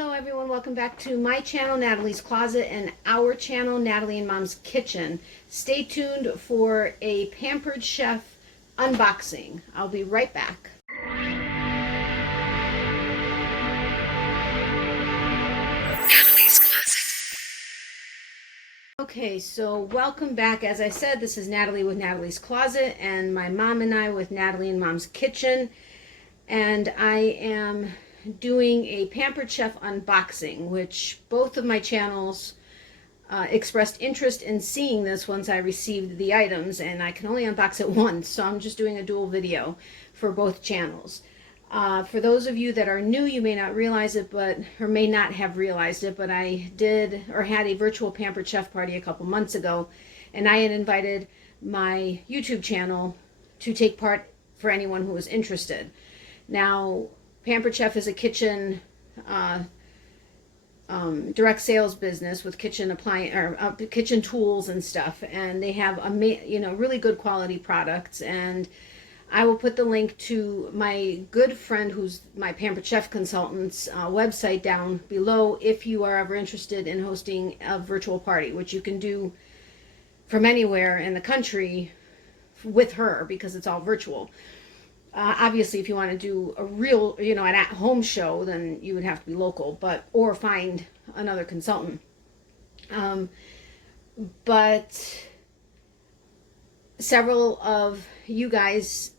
Hello everyone, welcome back to my channel, Natalie's Closet, and our channel, Natalie and Mom's Kitchen. Stay tuned for a Pampered Chef unboxing. I'll be right back. Natalie's Closet. Okay, so welcome back. As I said, this is Natalie with Natalie's Closet, and my mom and I with Natalie and Mom's Kitchen. And I am doing a Pampered Chef unboxing, which both of my channels expressed interest in seeing this once I received the items, and I can only unbox it once, so I'm just doing a dual video for both channels. For those of you that are new, you may not realize it, or may not have realized it, but I did or had a virtual Pampered Chef party a couple months ago, and I had invited my YouTube channel to take part for anyone who was interested. Now, Pampered Chef is a kitchen direct sales business with kitchen kitchen tools and stuff, and they have really good quality products. And I will put the link to my good friend, who's my Pampered Chef consultant's website, down below if you are ever interested in hosting a virtual party, which you can do from anywhere in the country with her because it's all virtual. Obviously, if you want to do a real, an at-home show, then you would have to be local, or find another consultant. But several of you guys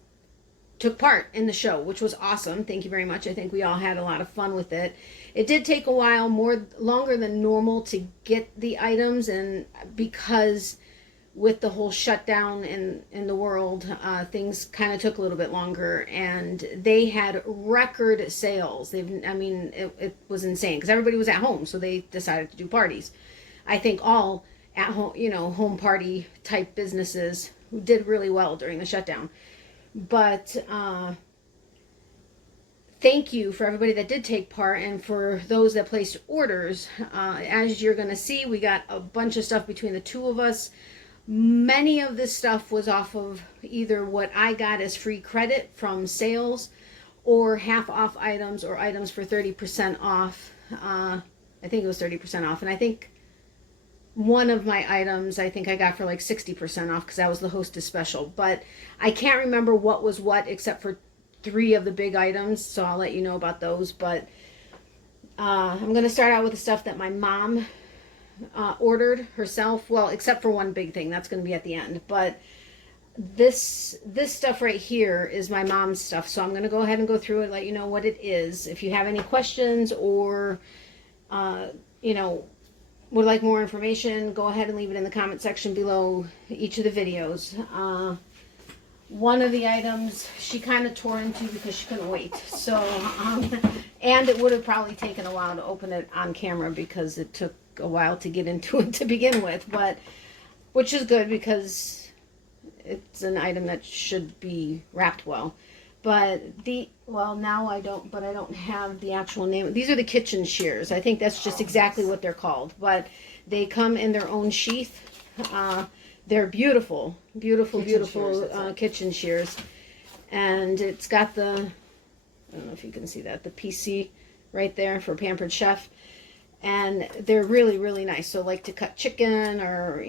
took part in the show, which was awesome. Thank you very much. I think we all had a lot of fun with it. It did take a while, longer than normal, to get the items, and because with the whole shutdown in the world, things kind of took a little bit longer, and they had record sales. It was insane because everybody was at home, so they decided to do parties. I think all at home, home party type businesses did really well during the shutdown. But thank you for everybody that did take part, and for those that placed orders. As you're going to see, we got a bunch of stuff between the two of us. Many of this stuff was off of either what I got as free credit from sales, or half off items, or items for 30% off. I think it was 30% off. And I think one of my items I got for like 60% off because that was the hostess special. But I can't remember what was what except for 3 of the big items, so I'll let you know about those. But I'm going to start out with the stuff that my mom ordered herself, well, except for one big thing that's going to be at the end. But this stuff right here is my mom's stuff, so I'm going to go ahead and go through it, let you know what it is. If you have any questions, or would like more information, go ahead and leave it in the comment section below each of the videos. One of the items she kind of tore into because she couldn't wait, so and it would have probably taken a while to open it on camera because it took a while to get into it to begin with, but which is good because it's an item that should be wrapped well. But now I don't have the actual name. These are the kitchen shears. I think that's just exactly what they're called, but they come in their own sheath. They're beautiful kitchen shears, and it's got the, I don't know if you can see that, the PC right there for Pampered Chef. And they're really, really nice. So like to cut chicken, or,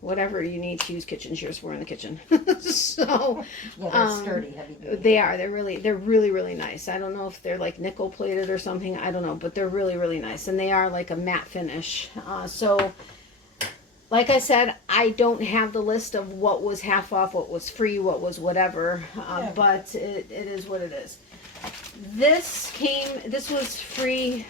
whatever you need to use kitchen shears for in the kitchen. So they're sturdy, heavy duty. They are. They're really, really nice. I don't know if they're like nickel plated or something. I don't know, but they're really, really nice. And they are like a matte finish. So like I said, I don't have the list of what was half off, what was free, what was whatever. But it is what it is. This was free.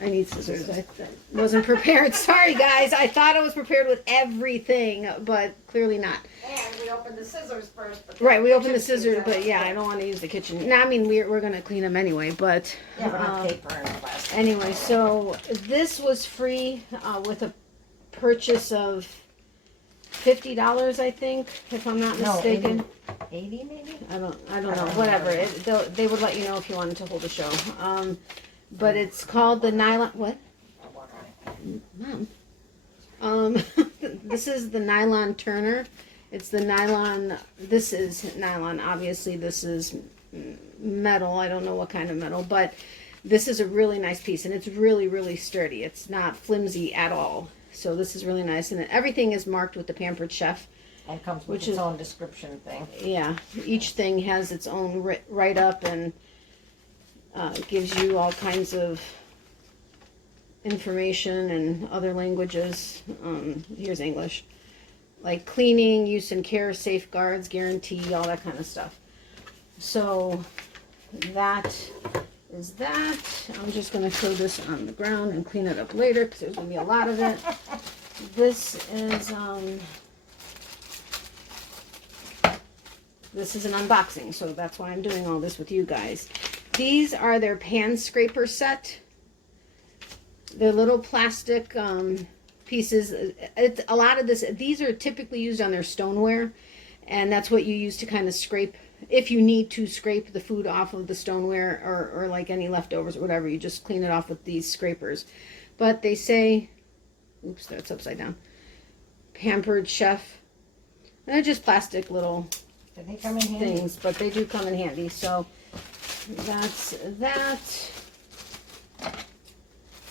I need scissors. I wasn't prepared. Sorry, guys. I thought I was prepared with everything, but clearly not. And we opened the scissors first. Right, we opened the scissors, but yeah, I don't want to use the kitchen. No, we're going to clean them anyway, but... Yeah, but not paper and plastic. Anyway, so this was free with a purchase of $50, I think, if I'm not mistaken. No, 80 maybe? I don't know. Whatever. They would let you know if you wanted to hold a show. But it's called the nylon. What? Mom. This is the nylon turner. It's the nylon. This is nylon. Obviously, this is metal. I don't know what kind of metal, but This is a really nice piece, and it's really, really sturdy. It's not flimsy at all. So this is really nice, and then everything is marked with the Pampered Chef. And comes with Which its is- own description thing. Yeah, each thing has its own write-up and gives you all kinds of information in other languages. Here's English. Like cleaning, use and care, safeguards, guarantee, all that kind of stuff. So that is that. I'm just going to throw this on the ground and clean it up later because there's going to be a lot of it. This is an unboxing, so that's why I'm doing all this with you guys. These are their pan scraper set. They're little plastic pieces. A lot of these are typically used on their stoneware, and that's what you use to kind of scrape. If you need to scrape the food off of the stoneware or like any leftovers or whatever, you just clean it off with these scrapers. But they say, oops, that's upside down. Pampered Chef. And they're just plastic little Do they come in handy? things, but they do come in handy. So that's that.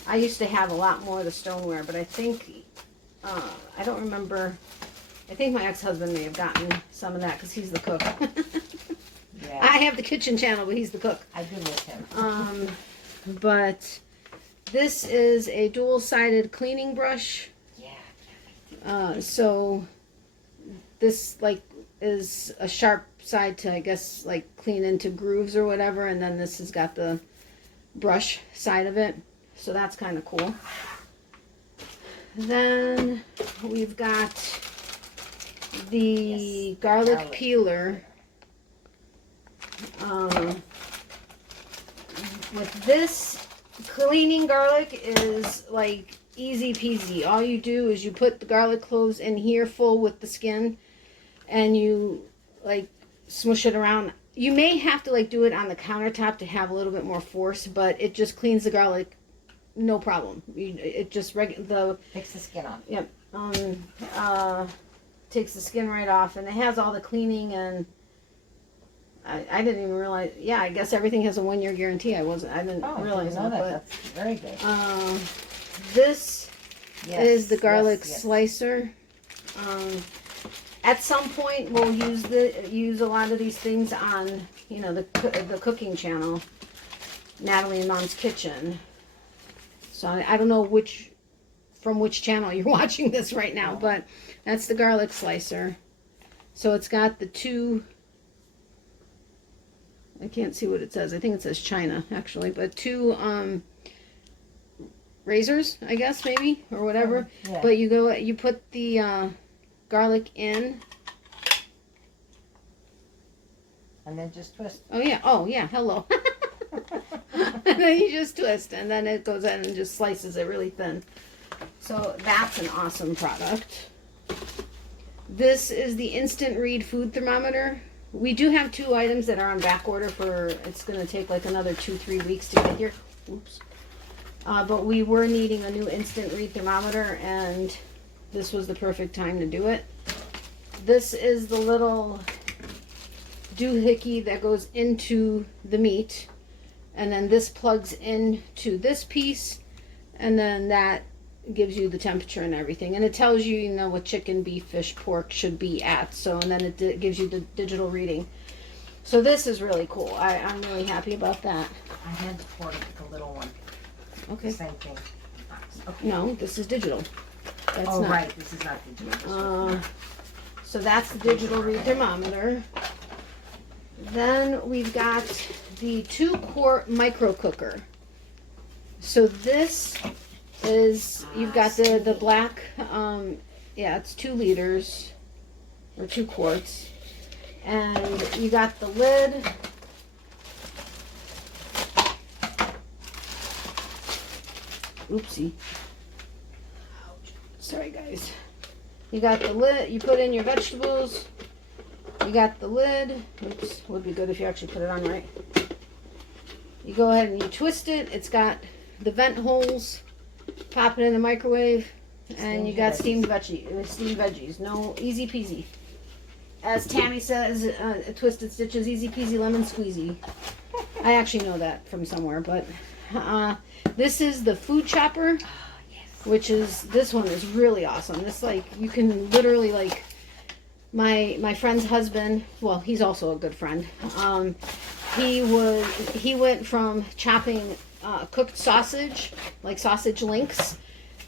I used to have a lot more of the stoneware, but I think, I don't remember. I think my ex-husband may have gotten some of that because he's the cook. Yeah, I have the kitchen channel, but he's the cook. I do with him. But this is a dual-sided cleaning brush. Yeah. So this like is a sharp side to, I guess, like clean into grooves or whatever, and then this has got the brush side of it. So that's kind of cool. Then we've got the garlic peeler. With this, cleaning garlic is like easy peasy. All you do is you put the garlic cloves in here full with the skin, and you like smush it around. You may have to like do it on the countertop to have a little bit more force, but it just cleans the garlic, no problem. It just Takes the skin off. Yep. Takes the skin right off, and it has all the cleaning, and I didn't even realize. Yeah, I guess everything has a 1-year guarantee. I didn't realize know that. That's very good. But this is the garlic slicer. At some point, we'll use a lot of these things on the cooking channel, Natalie and Mom's Kitchen. So I don't know from which channel you're watching this right now, but that's the garlic slicer. So it's got the two, I can't see what it says. I think it says China actually, but two razors, I guess, maybe, or whatever. Yeah. But you put the garlic in. And then just twist. Oh yeah, hello. And then you just twist, and then it goes in and just slices it really thin. So that's an awesome product. This is the Instant Read food thermometer. We do have 2 items that are on back order it's going to take like another 2-3 weeks to get here. Oops. But we were needing a new Instant Read thermometer, and this was the perfect time to do it. This is the little doohickey that goes into the meat, and then this plugs into this piece, and then that gives you the temperature and everything, and it tells you what chicken, beef, fish, pork should be at. So, and then it gives you the digital reading. So this is really cool. I'm really happy about that. I had to pour the little one. Okay. Same thing. Okay. No, this is digital. That's Oh, not. right. This is not digital. So that's the digital read thermometer. Then we've got the 2-quart micro cooker. So this is, you've got the black, it's 2 liters or 2 quarts, and you got the lid. Oopsie. Ouch. Sorry guys. You got the lid, you put in your vegetables, you got the lid. Oops, would be good if you actually put it on right. You go ahead and you twist it. It's got the vent holes. Pop it in the microwave, and you got steamed veggies. No, easy peasy. As Tammy says, Twisted Stitches, easy peasy lemon squeezy. I actually know that from somewhere, but This is the food chopper, which is, this one is really awesome. This, like, you can literally, like, my friend's husband, well, he's also a good friend. He went from chopping cooked sausage, like sausage links,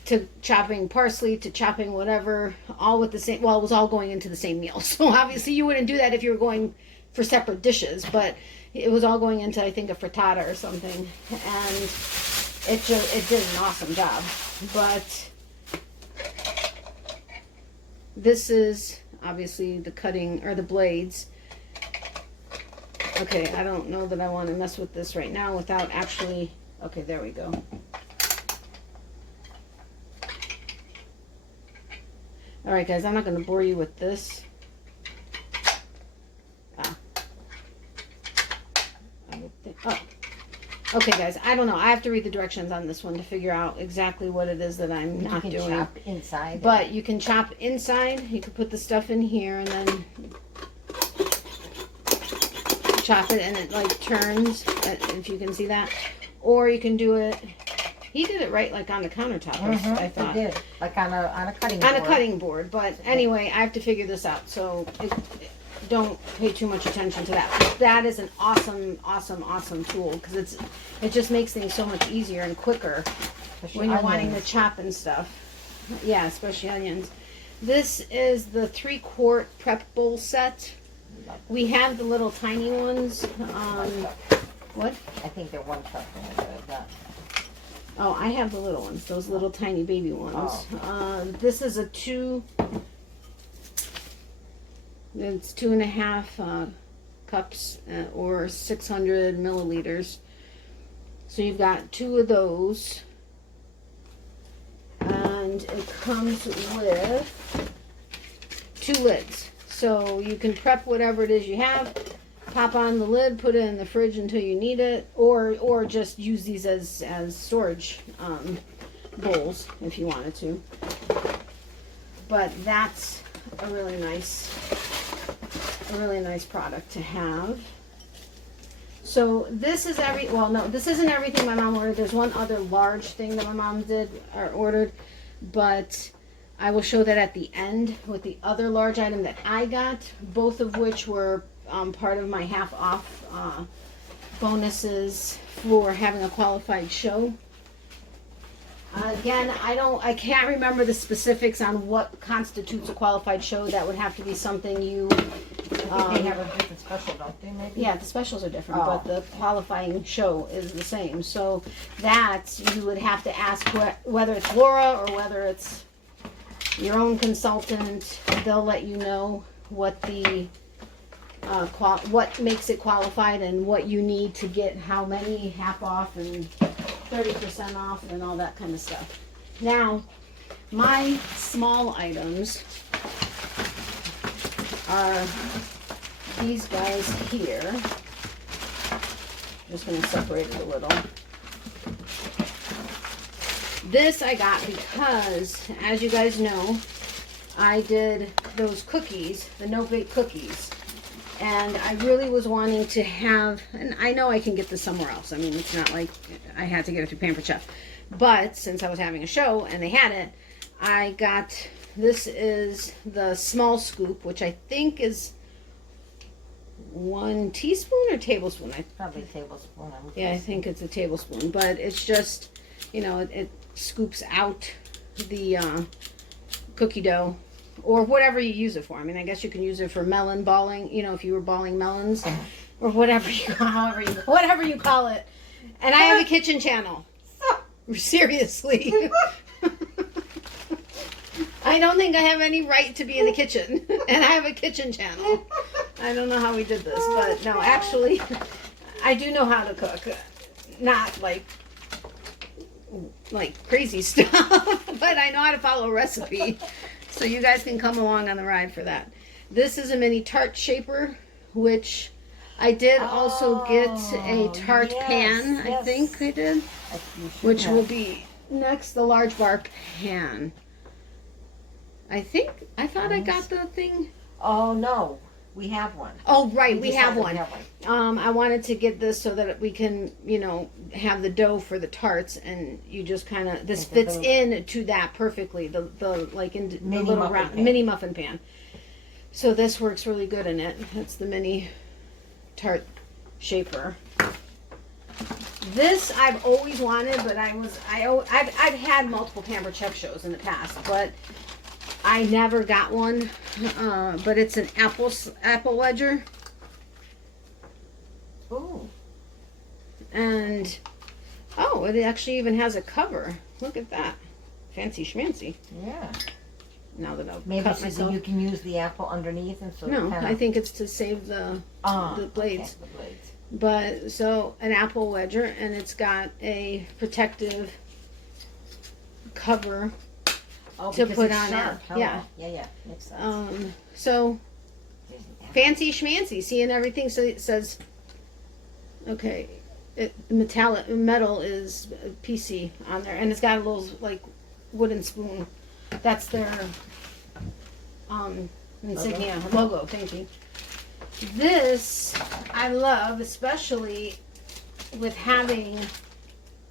to chopping parsley, to chopping whatever, all with the same, well, it was all going into the same meal. So obviously you wouldn't do that if you were going for separate dishes, but it was all going into, I think, a frittata or something. And it did an awesome job. But this is obviously the cutting, or the blades. Okay, I don't know that I want to mess with this right now without actually, okay, there we go. All right, guys, I'm not going to bore you with this. Oh. Okay, guys, I don't know. I have to read the directions on this one to figure out exactly what it is that I'm not doing. You can chop inside. But you can chop inside. You can put the stuff in here and then chop it, and it like turns, if you can see that. Or you can do it, he did it right, like on the countertop, I thought. He did, like on a cutting board. On a cutting board, but anyway, I have to figure this out, so don't pay too much attention to that. But that is an awesome, awesome, awesome tool, because it just makes things so much easier and quicker when you're wanting to chop and stuff. Yeah, especially onions. This is the 3-quart prep bowl set. We have the little tiny ones. What? I think they're 1 cup. Oh, I have the little ones. Those little tiny baby ones. This is a 2. It's 2.5 cups or 600 milliliters. So you've got 2 of those. And it comes with 2 lids. So you can prep whatever it is you have, pop on the lid, put it in the fridge until you need it, or just use these as storage bowls if you wanted to. But that's a really nice product to have. So this is this isn't everything my mom ordered. There's one other large thing that my mom did or ordered, but I will show that at the end with the other large item that I got, both of which were part of my half off bonuses for having a qualified show. Again, I can't remember the specifics on what constitutes a qualified show. That would have to be something you... I think they have a different special, don't they, maybe? Yeah, the specials are different, but the qualifying show is the same. So that, you would have to ask whether it's Laura or whether it's your own consultant. They'll let you know what the what makes it qualified and what you need to get how many half off and 30% off and all that kind of stuff. Now, my small items are these guys here. Just going to separate it a little. This I got because, as you guys know, I did those cookies, the no-bake cookies. And I really was wanting to have, and I know I can get this somewhere else. I mean, it's not like I had to get it through Pampered Chef. But since I was having a show and they had it, I got, this is the small scoop, which I think is 1 teaspoon or tablespoon. Probably a tablespoon. Yeah, I think it's a tablespoon. But it's just, you know, it scoops out the cookie dough. Or whatever you use it for. I mean, I guess you can use it for melon balling, you know, if you were balling melons. Or whatever you call it. And I have a kitchen channel. Seriously. I don't think I have any right to be in the kitchen. And I have a kitchen channel. I don't know how we did this. But no, actually, I do know how to cook. Not like crazy stuff. But I know how to follow a recipe. So you guys can come along on the ride for that. This is a mini tart shaper, which I did also get a tart pan, I think I did. Which will be next, the large bar pan. I thought I got the thing. Oh, no. We have one. Oh, right, we have decided one. we have I wanted to get this so that we can, have the dough for the tarts, and you just kind of, this Like the fits thing- in to that perfectly, the like in the Mini little muffin round pan. mini muffin pan. So this works really good in it. It's the mini tart shaper. This I've always wanted, but I've had multiple Pampered Chef shows in the past, but I never got one. But it's an apple wedger. Ooh. And it actually even has a cover. Look at that, fancy schmancy. Yeah. Now that I've Maybe cut so myself. you can use the apple underneath and so No, kinda, I think it's to save the blades. Okay, the blades. But so an apple wedger, and it's got a protective cover. Oh, To because put it's on sharp. it. Hello. Yeah. Yeah. Makes sense. So There's an apple. fancy schmancy. See, and everything. So it says, okay, metal is PC on there, and it's got a little like wooden spoon. That's their insignia logo. Thank you. This I love, especially with having.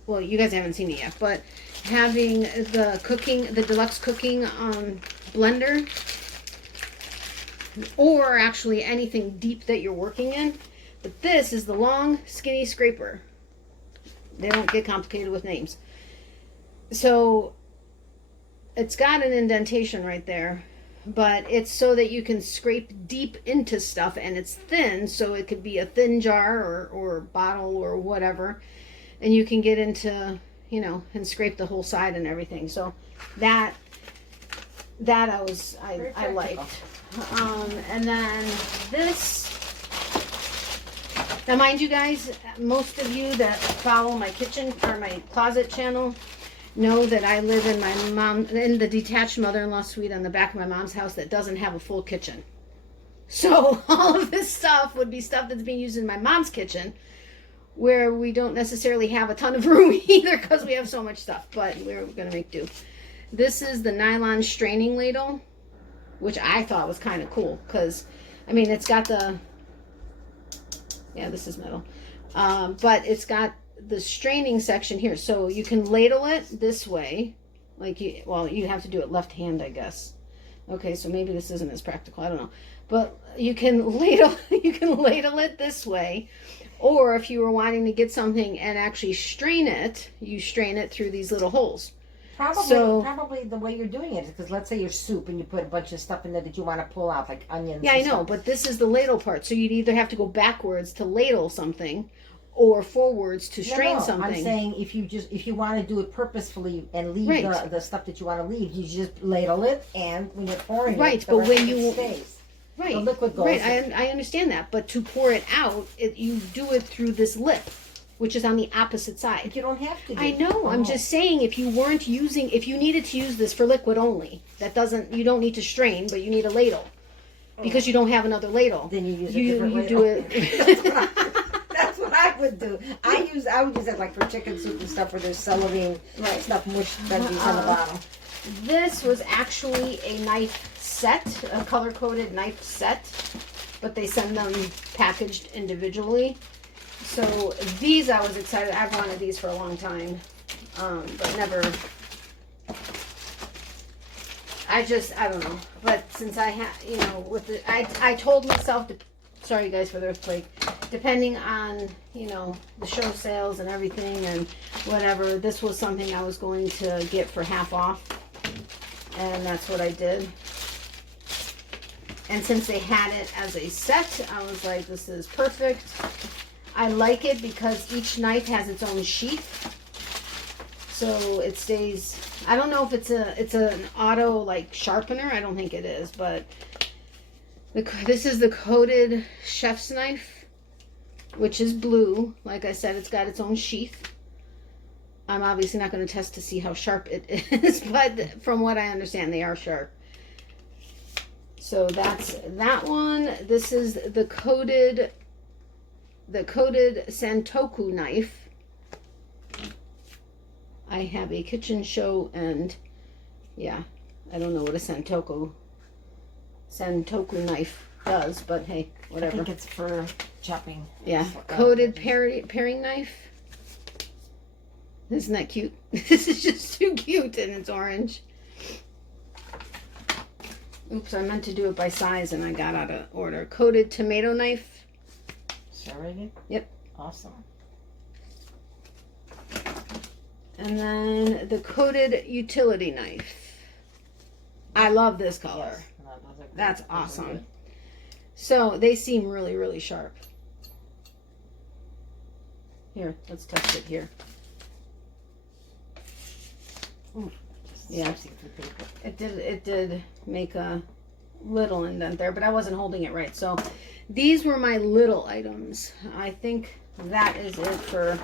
Well, you guys haven't seen it yet, but having the deluxe cooking blender, or actually anything deep that you're working in. But this is the long, skinny scraper. They don't get complicated with names. So it's got an indentation right there, but it's so that you can scrape deep into stuff, and it's thin, so it could be a thin jar or bottle or whatever, and you can get into, and scrape the whole side and everything. So that I liked. And then this. Now, mind you guys, most of you that follow my kitchen or my closet channel know that I live in the detached mother-in-law suite on the back of my mom's house that doesn't have a full kitchen. So all of this stuff would be stuff that's being used in my mom's kitchen, where we don't necessarily have a ton of room either because we have so much stuff, but we're going to make do. This is the nylon straining ladle, which I thought was kind of cool because, it's got this is metal, but it's got the straining section here, so you can ladle it this way, you have to do it left hand, I guess. Okay, so maybe this isn't as practical, I don't know, but you can ladle it this way, or if you were wanting to get something and actually strain it, you strain it through these little holes. Probably the way you're doing it is because let's say your soup and you put a bunch of stuff in there that you want to pull out, like onions. Yeah, I know, but this is the ladle part. So you'd either have to go backwards to ladle something, or forwards to strain something. I'm saying if you want to do it purposefully and leave the stuff that you want to leave, you just ladle it, and when you're pouring it, the rest of it stays. Right, the liquid goes. Right, I understand that, but to pour it out, you do it through this lip, which is on the opposite side. But you don't have to. I know. I'm just saying, if you needed to use this for liquid only, you don't need to strain, but you need a ladle, because you don't have another ladle. Then you use a different ladle. Do it. That's what I would do. I would use it like for chicken soup and stuff where there's celery and stuff mushed veggies on the bottom. This was actually a knife set, a color-coded knife set, but they send them packaged individually. So these I was excited. I've wanted these for a long time, but never. I don't know. But since I I told myself to. Sorry guys for the earthquake. Depending on the show sales and everything and whatever, this was something I was going to get for half off, and that's what I did. And since they had it as a set, I was like, this is perfect. I like it because each knife has its own sheath, so it stays. I don't know if it's an auto like sharpener. I don't think it is, but this is the coated chef's knife, which is blue. Like I said, it's got its own sheath. I'm obviously not going to test to see how sharp it is, but from what I understand, they are sharp. So that's that one. This is the coated Santoku knife. I have a kitchen show, and I don't know what a Santoku knife does, but hey, whatever. I think it's for chopping. Yeah, coated paring knife. Isn't that cute? This is just too cute, and it's orange. Oops, I meant to do it by size, and I got out of order. Coated tomato knife. Serrated? Yep. Awesome. And then the coated utility knife. I love this color. Yes. No, that's awesome. So they seem really, really sharp. Here, let's test it here. Ooh, yeah, it did make a little indent there, but I wasn't holding it right. So these were my little items. I think that is it for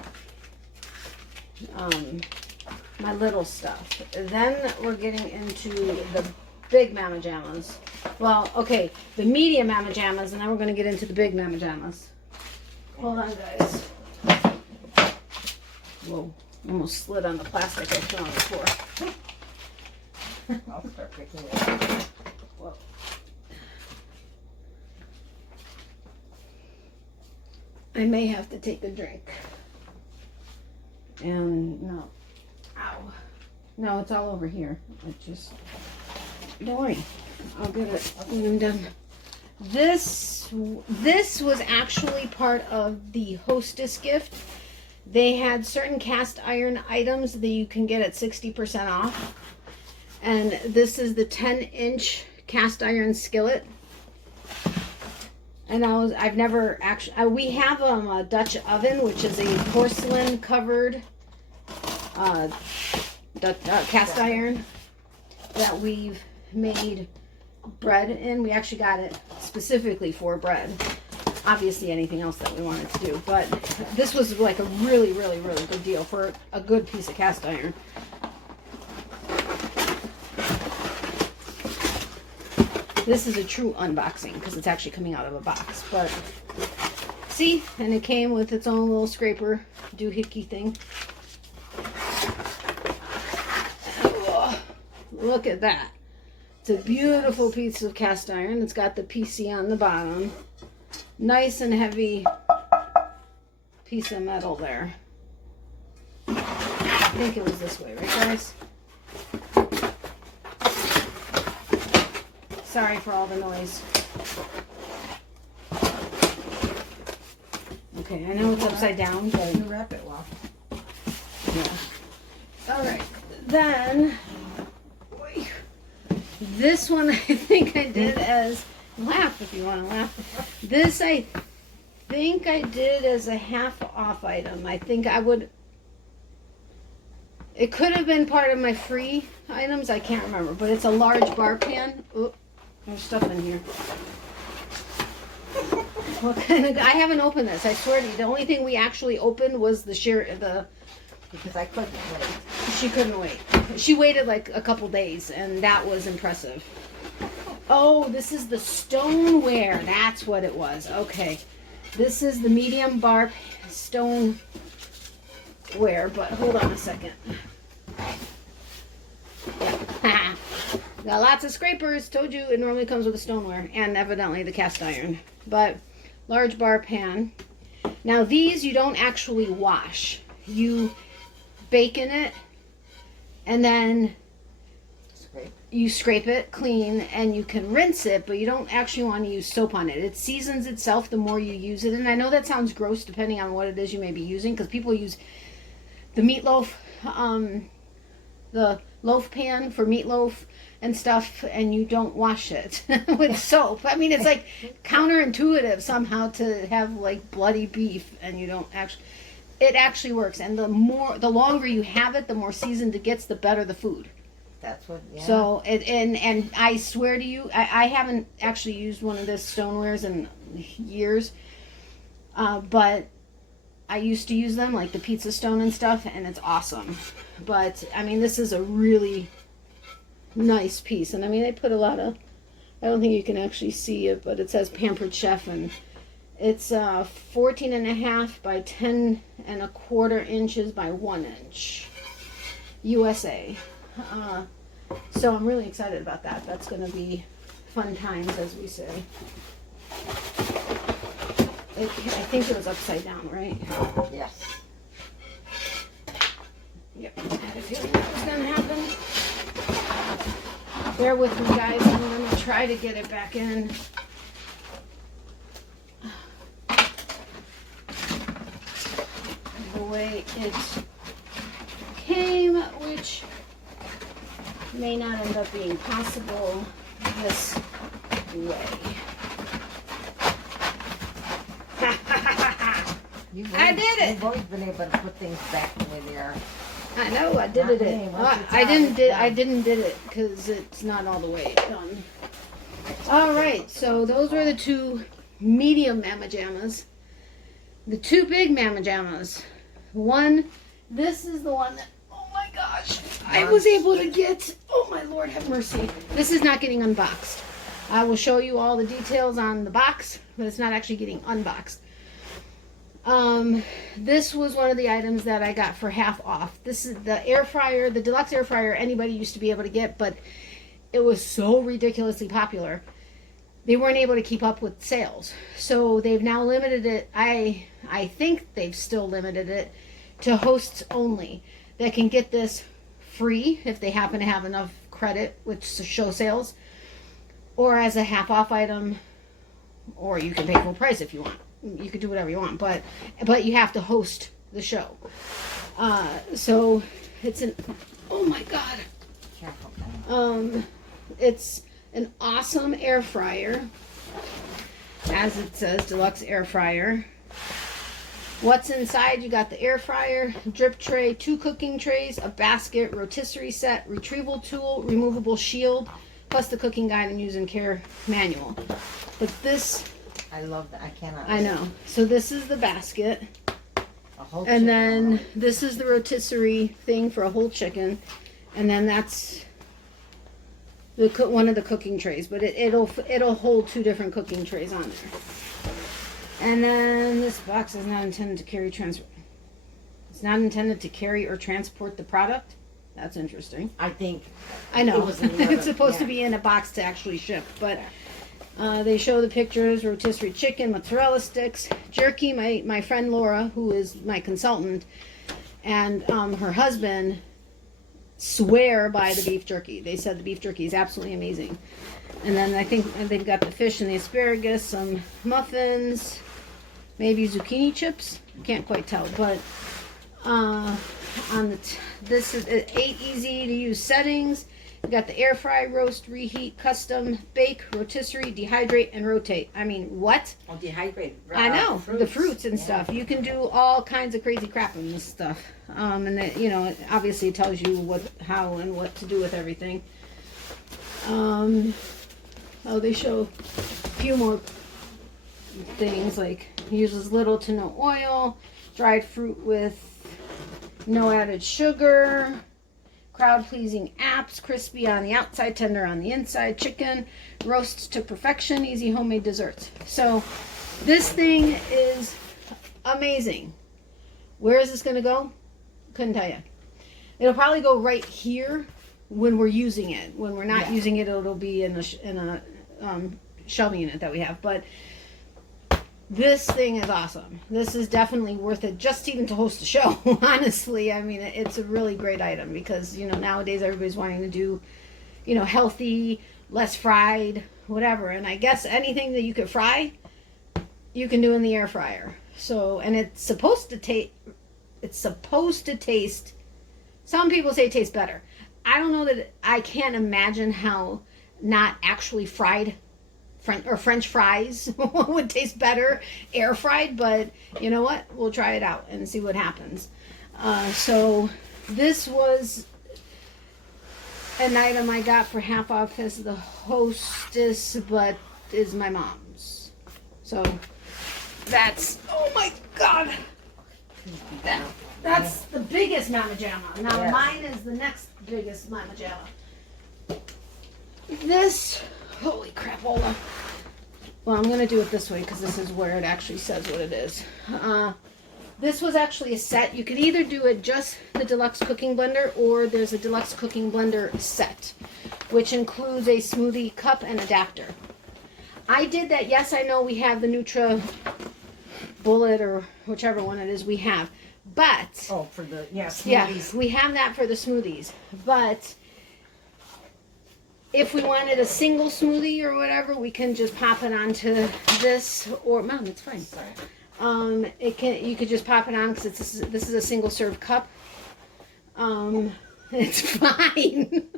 my little stuff. Then we're getting into the big mamma jammas. Well, okay, the medium mamma jammas, and then we're going to get into the big mamma jammas. Hold on, guys. Whoa, almost slid on the plastic I put on the floor. I'll start picking it. Whoa. I may have to take a drink. And no. Ow. No, it's all over here. It just, don't worry. I'll get it when I'm done. This was actually part of the hostess gift. They had certain cast iron items that you can get at 60% off. And this is the 10-inch cast iron skillet. And I've never actually, we have a Dutch oven, which is a porcelain covered cast iron that we've made bread in. We actually got it specifically for bread. Obviously anything else that we wanted to do, but this was like a really, really, really good deal for a good piece of cast iron. This is a true unboxing because it's actually coming out of a box, but see, and it came with its own little scraper doohickey thing. Oh, look at that. It's a beautiful piece of cast iron. It's got the PC on the bottom. Nice and heavy piece of metal there. I think it was this way, right guys? Sorry for all the noise. Okay, I know it's upside down, but you wrap it well. Yeah. Alright, then this one I think I did as, laugh if you want to laugh. This I think I did as a half off item. I think I would, it could have been part of my free items, I can't remember, but it's a large bar pan. Oop, there's stuff in here. What kind of, I haven't opened this, I swear to you. The only thing we actually opened was because I couldn't wait. She couldn't wait. She waited like a couple days, and that was impressive. Oh, this is the stoneware. That's what it was. Okay. This is the medium bar stoneware, but hold on a second. Yeah. Got lots of scrapers. Told you it normally comes with the stoneware, and evidently the cast iron. But large bar pan. Now these you don't actually wash. You bake in it, and then you scrape it clean, and you can rinse it, but you don't actually want to use soap on it. It seasons itself the more you use it. And I know that sounds gross depending on what it is you may be using, because people use the meatloaf, the loaf pan for meatloaf and stuff, and you don't wash it with soap. I mean, it's like counterintuitive somehow to have like bloody beef, and you don't actually, it actually works. And the longer you have it, the more seasoned it gets, the better the food. That's what, yeah. So, and I swear to you, I haven't actually used one of this stonewares in years, but I used to use them, like the pizza stone and stuff, and it's awesome. But, I mean, this is a really nice piece. And, I mean, they put a lot of, I don't think you can actually see it, but it says Pampered Chef, and it's 14.5 by 10.25 inches by 1 inch. USA. So I'm really excited about that. That's going to be fun times, as we say. I think it was upside down, right? Yes. Yep. I had a feeling that was going to happen. Bear with me, guys. I'm going to try to get it back in. The way it came, which may not end up being possible this way. I did it. You've always been able to put things back the way they are. I know, I did it. I didn't did it because it's not all the way done. All right, so those were the 2 medium Mama Jammas. The 2 big Mama Jammas. This is the one that, oh my gosh, I was able to get. Oh my Lord, have mercy. This is not getting unboxed. I will show you all the details on the box, but it's not actually getting unboxed. This was one of the items that I got for half off. This is the air fryer, the deluxe air fryer anybody used to be able to get, but it was so ridiculously popular. They weren't able to keep up with sales. So they've now limited it. I think they've still limited it to hosts only that can get this free if they happen to have enough credit, which to show sales, or as a half off item, or you can pay full price if you want. You could do whatever you want, but you have to host the show. So it's an, oh my God. It's an awesome air fryer, as it says, deluxe air fryer. What's inside? You got the air fryer, drip tray, 2 cooking trays, a basket, rotisserie set, retrieval tool, removable shield, plus the cooking guide and use and care manual. But this, I love that. I cannot. I know. So this is the basket. A whole And chicken, then right? this is the rotisserie thing for a whole chicken. And then that's the one of the cooking trays. But it'll hold 2 different cooking trays on there. And then this box is not intended to carry It's not intended to carry or transport the product. That's interesting. I think. I know. It was in the other- It's supposed to yeah. be in a box to actually ship, but. They show the pictures, rotisserie chicken, mozzarella sticks, jerky. My friend Laura, who is my consultant, and her husband swear by the beef jerky. They said the beef jerky is absolutely amazing. And then I think they've got the fish and the asparagus, some muffins, maybe zucchini chips. Can't quite tell, but this is 8 easy to use settings. You got the air fry, roast, reheat, custom, bake, rotisserie, dehydrate, and rotate. I mean, what? Oh, dehydrate. I know, the fruits and stuff. You can do all kinds of crazy crap in this stuff. And it, it obviously tells you how and what to do with everything. They show a few more things, like uses little to no oil, dried fruit with no added sugar, crowd-pleasing apps, crispy on the outside, tender on the inside, chicken, roasts to perfection, easy homemade desserts. So this thing is amazing. Where is this going to go? Couldn't tell you. It'll probably go right here when we're using it. When we're not using it, it'll be in a shelving unit that we have. But this thing is awesome. This is definitely worth it, just even to host a show. Honestly, I mean, it's a really great item because nowadays everybody's wanting to do, healthy, less fried, whatever. And I guess anything that you could fry, you can do in the air fryer. So, and it's supposed to taste. Some people say it tastes better. I don't know that I can't imagine how not actually fried French fries would taste better air fried, but you know what? We'll try it out and see what happens. So this was an item I got for half off as the hostess, but is my mom's. So that's, oh my God. That's the biggest Mama Jamma. Now mine is the next biggest Mama Jamma. This, holy crapola. Well, I'm going to do it this way because this is where it actually says what it is. This was actually a set. You could either do it just the deluxe cooking blender, or there's a deluxe cooking blender set, which includes a smoothie cup and adapter. I did that. Yes, I know we have the Nutra Bullet or whichever one it is we have. But oh, for the smoothies. Yeah, we have that for the smoothies. But if we wanted a single smoothie or whatever, we can just pop it onto this. Or Mom, it's fine. Sorry. You could just pop it on because this is a single serve cup. It's fine.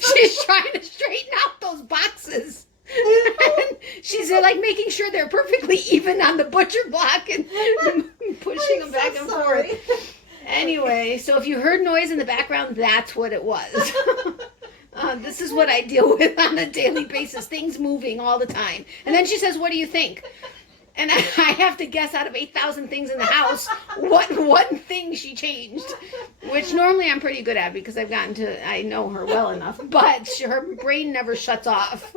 She's trying to straighten out those boxes. And she's like making sure they're perfectly even on the butcher block and pushing them back and forth. Anyway, so if you heard noise in the background, that's what it was. This is what I deal with on a daily basis. Things moving all the time. And then she says, "What do you think?" And I have to guess out of 8,000 things in the house what one thing she changed, which normally I'm pretty good at because I know her well enough, but her brain never shuts off,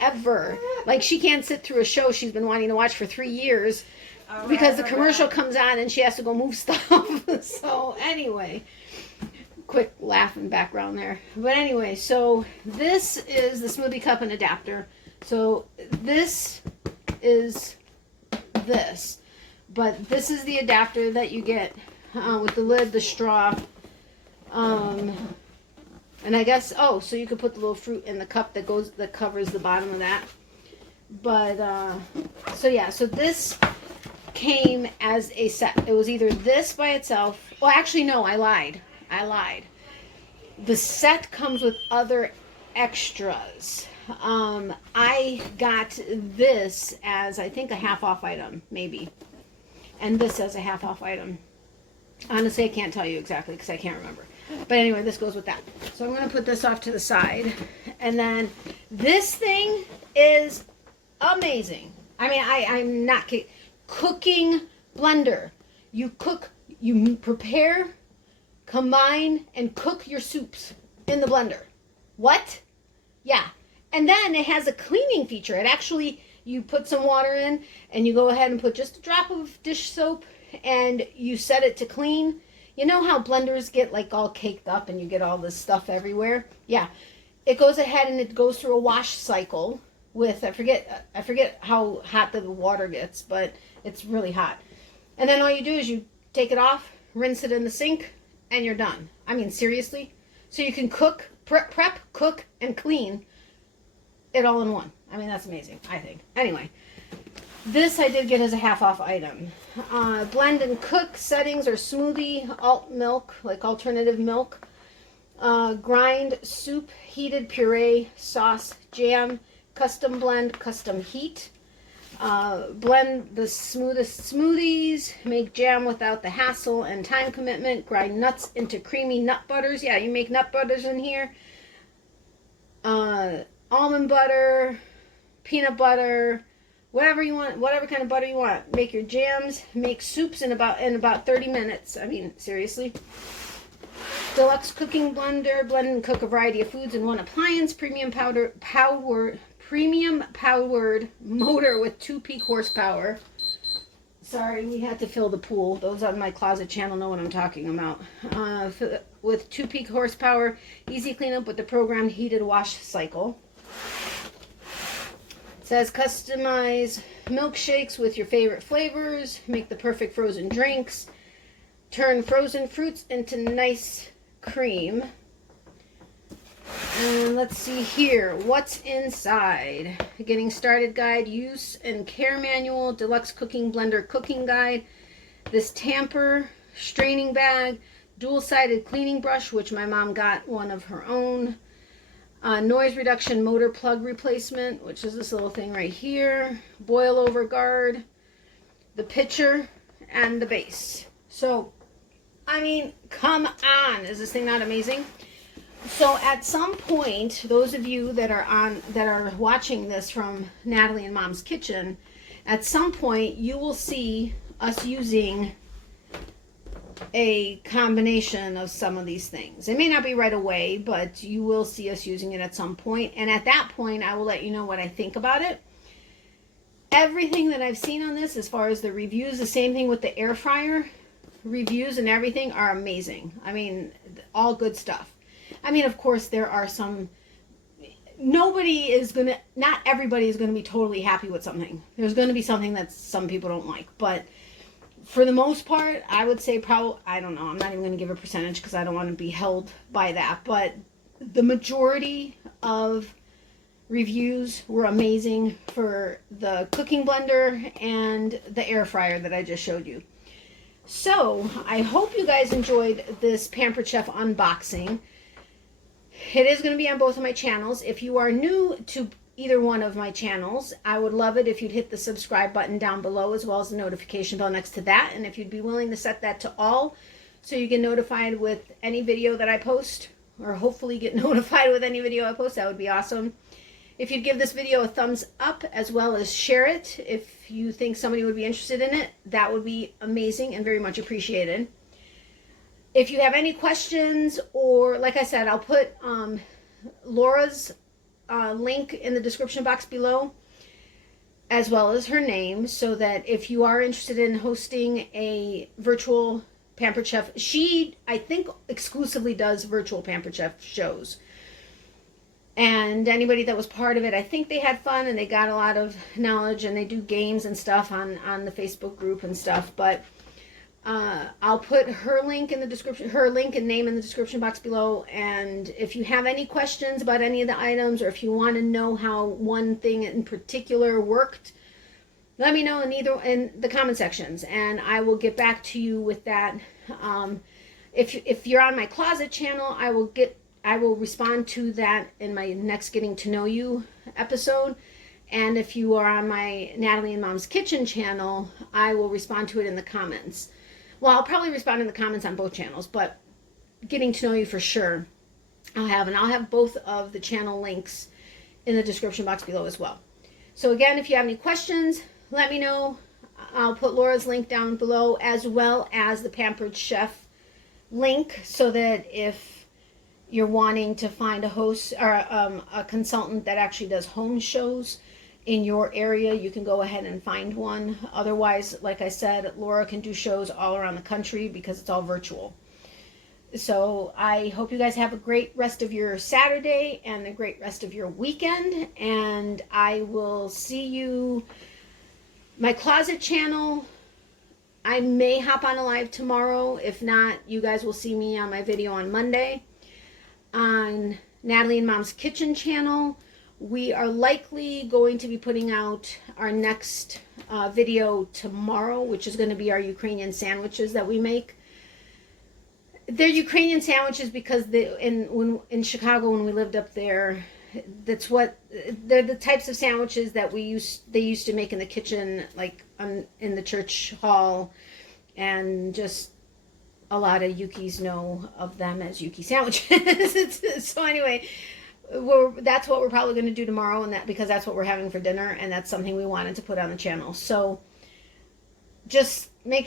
ever. Like she can't sit through a show she's been wanting to watch for 3 years because the commercial comes on and she has to go move stuff. So anyway, quick laugh in background there. But anyway, so this is the smoothie cup and adapter. So this is this, but this is the adapter that you get with the lid, the straw, and I guess so you could put the little fruit in the cup that covers the bottom of that. But so this came as a set. It was either this by itself. Well, actually no, I lied. The set comes with other extras. I got this as I think a half off item, maybe, and this as a half off item. Honestly, I can't tell you exactly because I can't remember. But anyway, this goes with that. So I'm going to put this off to the side, and then this thing is amazing. I mean, I'm not kidding. Cooking blender. You prepare, combine, and cook your soups in the blender. What? Yeah. And then it has a cleaning feature. It actually, you put some water in and you go ahead and put just a drop of dish soap and you set it to clean. You know how blenders get like all caked up and you get all this stuff everywhere? Yeah. It goes ahead and it goes through a wash cycle with, I forget how hot the water gets, but it's really hot. And then all you do is you take it off, rinse it in the sink, and you're done. I mean, seriously. So you can cook, prep, cook, and clean it all in one. I mean, that's amazing, I think. Anyway, this I did get as a half off item. Blend and cook settings or smoothie, alt milk, like alternative milk. Grind soup, heated puree, sauce, jam, custom blend, custom heat. Blend the smoothest smoothies, make jam without the hassle and time commitment, grind nuts into creamy nut butters. Yeah, you make nut butters in here. Almond butter, peanut butter, whatever you want, whatever kind of butter you want. Make your jams, make soups in about 30 minutes. I mean, seriously. Deluxe cooking blender, blend and cook a variety of foods in one appliance. Premium powered motor with 2 peak horsepower. Sorry, we had to fill the pool. Those on my closet channel know what I'm talking about. With 2 peak horsepower, easy cleanup with the programmed heated wash cycle. It says customize milkshakes with your favorite flavors, make the perfect frozen drinks, turn frozen fruits into nice cream. And let's see here, what's inside? Getting started guide, use and care manual, deluxe cooking blender cooking guide, this tamper, straining bag, dual-sided cleaning brush, which my mom got one of her own, noise reduction motor plug replacement, which is this little thing right here, boil over guard, the pitcher, and the base. So, I mean, come on, is this thing not amazing? So at some point, those of you that are watching this from Natalie and Mom's Kitchen, at some point you will see us using a combination of some of these things. It may not be right away, but you will see us using it at some point. And at that point, I will let you know what I think about it. Everything that I've seen on this, as far as the reviews, the same thing with the air fryer reviews and everything, are amazing. I mean, all good stuff. I mean, of course, there are some not everybody is gonna be totally happy with something. There's gonna be something that some people don't like, but for the most part, I would say probably, I don't know, I'm not even gonna give a percentage because I don't want to be held by that, but the majority of reviews were amazing for the cooking blender and the air fryer that I just showed you. So I hope you guys enjoyed this Pampered Chef unboxing. It is going to be on both of my channels. If you are new to either one of my channels, I would love it if you'd hit the subscribe button down below, as well as the notification bell next to that. And if you'd be willing to set that to all, so you get notified with any video that I post, or hopefully get notified with any video I post, that would be awesome. If you'd give this video a thumbs up, as well as share it if you think somebody would be interested in it, that would be amazing and very much appreciated. If you have any questions, or like I said, I'll put Laura's link in the description box below, as well as her name, so that if you are interested in hosting a virtual Pampered Chef, she, I think, exclusively does virtual Pampered Chef shows. And anybody that was part of it, I think they had fun and they got a lot of knowledge, and they do games and stuff on the Facebook group and stuff. But I'll put her link in the description, her link and name in the description box below. And if you have any questions about any of the items, or if you want to know how one thing in particular worked, let me know in the comment sections, and I will get back to you with that. If you're on my closet channel, I will respond to that in my next Getting to Know You episode. And if you are on my Natalie and Mom's Kitchen channel, I will respond to it in the comments. Well, I'll probably respond in the comments on both channels, but Getting to Know You for sure I'll have both of the channel links in the description box below as well. So again, if you have any questions, let me know. I'll put Laura's link down below, as well as the Pampered Chef link, so that if you're wanting to find a host or a consultant that actually does home shows in your area, you can go ahead and find one. Otherwise, like I said, Laura can do shows all around the country because it's all virtual. So I hope you guys have a great rest of your Saturday and a great rest of your weekend, and I will see you. My closet channel, I may hop on a live tomorrow. If not, you guys will see me on my video on Monday. On Natalie and Mom's Kitchen channel, we are likely going to be putting out our next video tomorrow, which is going to be our Ukrainian sandwiches that we make. They're Ukrainian sandwiches because in Chicago, when we lived up there, they're the types of sandwiches that they used to make in the kitchen, like in the church hall, and just a lot of Yukis know of them as Yuki sandwiches. So anyway, that's what we're probably going to do tomorrow, and because that's what we're having for dinner, and that's something we wanted to put on the channel. So just make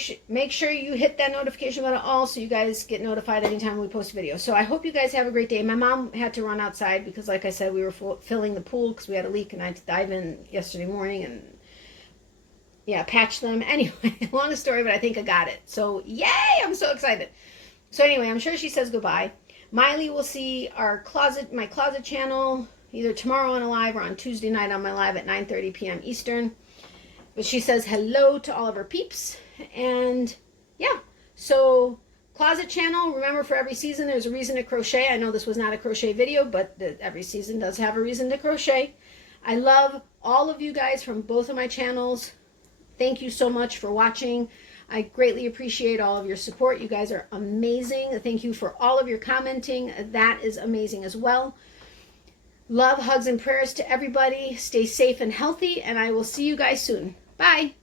sure you hit that notification button all, so you guys get notified anytime we post a video. So I hope you guys have a great day. My mom had to run outside because, like I said, we were filling the pool because we had a leak, and I had to dive in yesterday morning and patch them. Anyway, long story, but I think I got it. So yay, I'm so excited. So anyway, I'm sure she says goodbye. Miley will see my closet channel either tomorrow on a live or on Tuesday night on my live at 9:30 p.m. Eastern. But she says hello to all of her peeps. And yeah, so closet channel, remember, for every season there's a reason to crochet. I know this was not a crochet video, but every season does have a reason to crochet. I love all of you guys from both of my channels. Thank you so much for watching. I greatly appreciate all of your support. You guys are amazing. Thank you for all of your commenting. That is amazing as well. Love, hugs, and prayers to everybody. Stay safe and healthy, and I will see you guys soon. Bye.